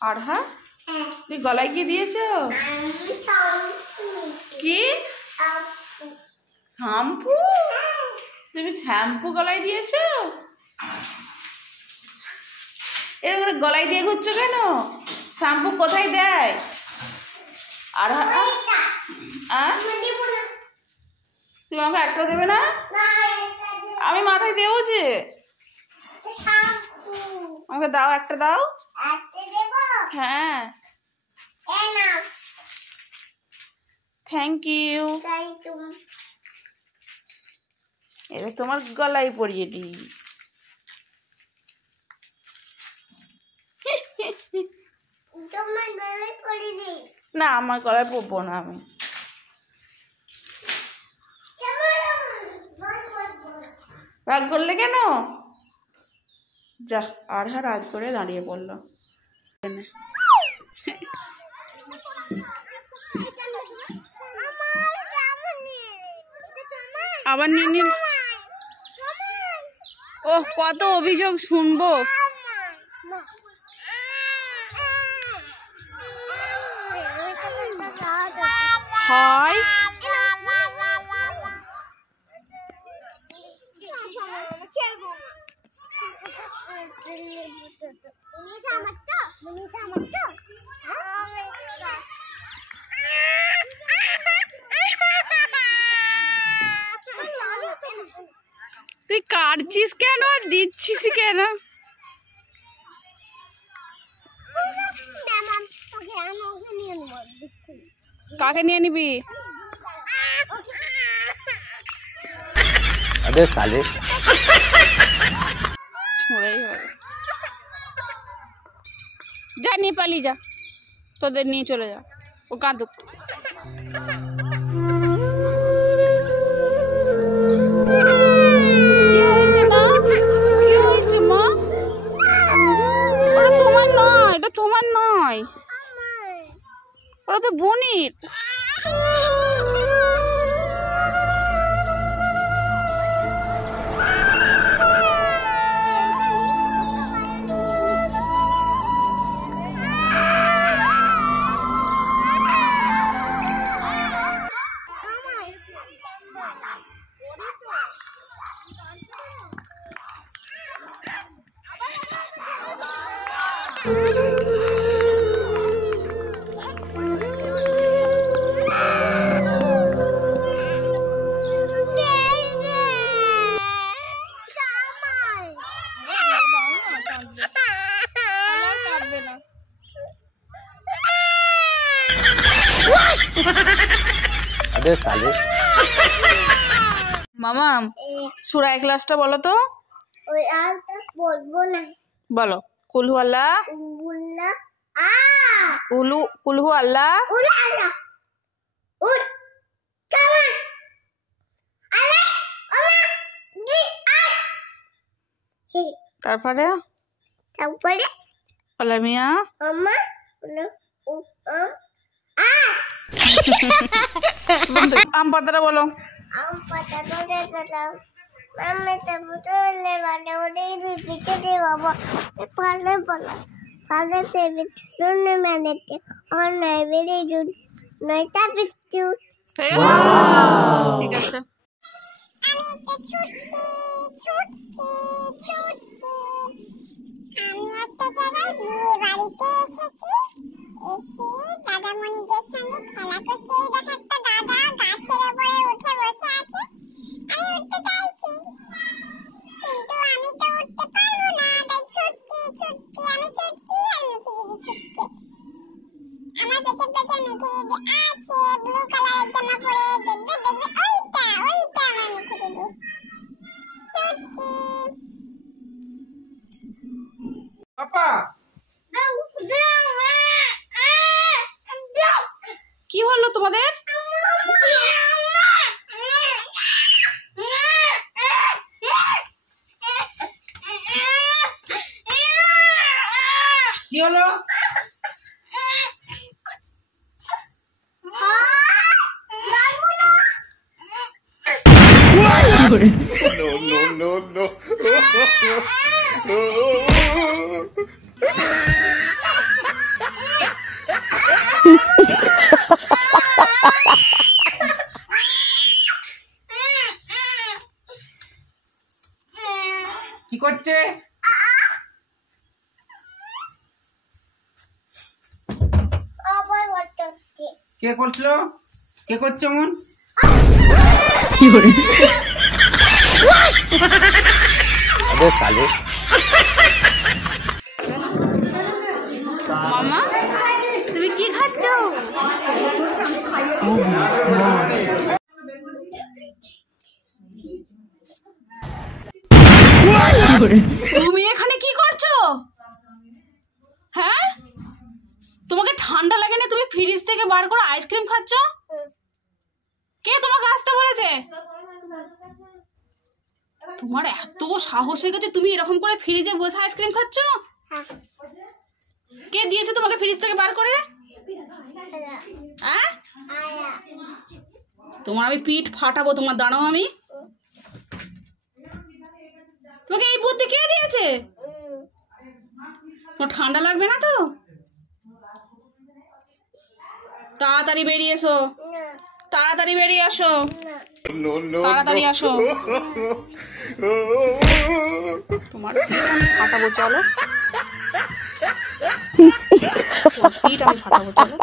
আরহা তুই গলায় কি দিয়েছো? কি শ্যাম্পু? তুমি শ্যাম্পু গলায় দিয়েছো? এরকম করে গলায় দিয়ে ঘুরছো কেন? শ্যাম্পু কোথায় দেয়? আরহা তুমি আমাকে একটা দেবে না? আমি মাথায় দেবো যে। আমাকে দাও, একটা দাও। হ্যাঁ থ্যাংক ইউ। এটা তোমার গলায় পরিয়ে দিই। না আমার গলায় পরবো না আমি। রাগ করলে কেন? যা আরহা রাগ করে দাঁড়িয়ে পড়লো। আবার নিনি ও কত অভিযোগ শুনবো। হয় তুই কাটছিস কেন আর দিচ্ছিস কেন? কাকে নিয়ে নিবি? যা নিয়ে পালিয়ে যা, তোদের নিয়ে চলে যা, ও কাঁদুক। তোমার নয়, ওরা তো বোনের। মামা সূরা ইখলাসটা বলো তো। ওই আলটা বলবো না, বলো। কুলহু আল্লাহ কুলহু আল্লাহ তারপরে আলামিয়া আম পাতাটা বলো। ঠিক আছে। আমি একটা জায়গায় বিয়ে বাড়িতে এসেছি। এসে দাদামণিদের সঙ্গে খেলা করছে। দেখো একটা দাদা গাছের উপরে উঠে বসে আছে। আমি উঠতে চাইছি কিন্তু আমি তো উঠতে পারবো না, তাই ছুটছি আমি ছুটছি আর মিঠি দিদি ছুটছে। আমার পেছন পেছন মিঠি দিদি আছে, ব্লু কালারের জামা পরে। দেখবে ওইটা আমার মিঠি দিদি। ছুটছি। পাপা কি হলো তোমাদের? কি হলো? No. কে করছিল? কে করছে মন? মামা তুমি কি খাচ্ছ? তুমি এখানে কি করছো? হ্যাঁ, তোমাকে ঠান্ডা লাগে না? তুমি ফ্রিজ থেকে বার করে আইসক্রিম খাচ্ছ? কে তোমাকে আসতে বলেছে? তোমার এত সাহস হয়ে গেছে তুমি এরকম করে ফ্রিজে বসে আইসক্রিম খাচ্ছ? কে দিয়েছে তোমাকে ফ্রিজ থেকে বার করে? হ্যাঁ, তোমার আমি পিঠ ফাটাবো, তোমার দাঁড়াও। আমি তোমাকে এই বুদ্ধি কে দিয়েছে? তোমার ঠান্ডা লাগবে না তো? তাড়াতাড়ি বেরিয়ে এসো, তাড়াতাড়ি বেরিয়ে আসো, তাড়াতাড়ি আসো। তোমার ফাটাবো, চলো। পিঠ আমি ফাটাবো, চলো।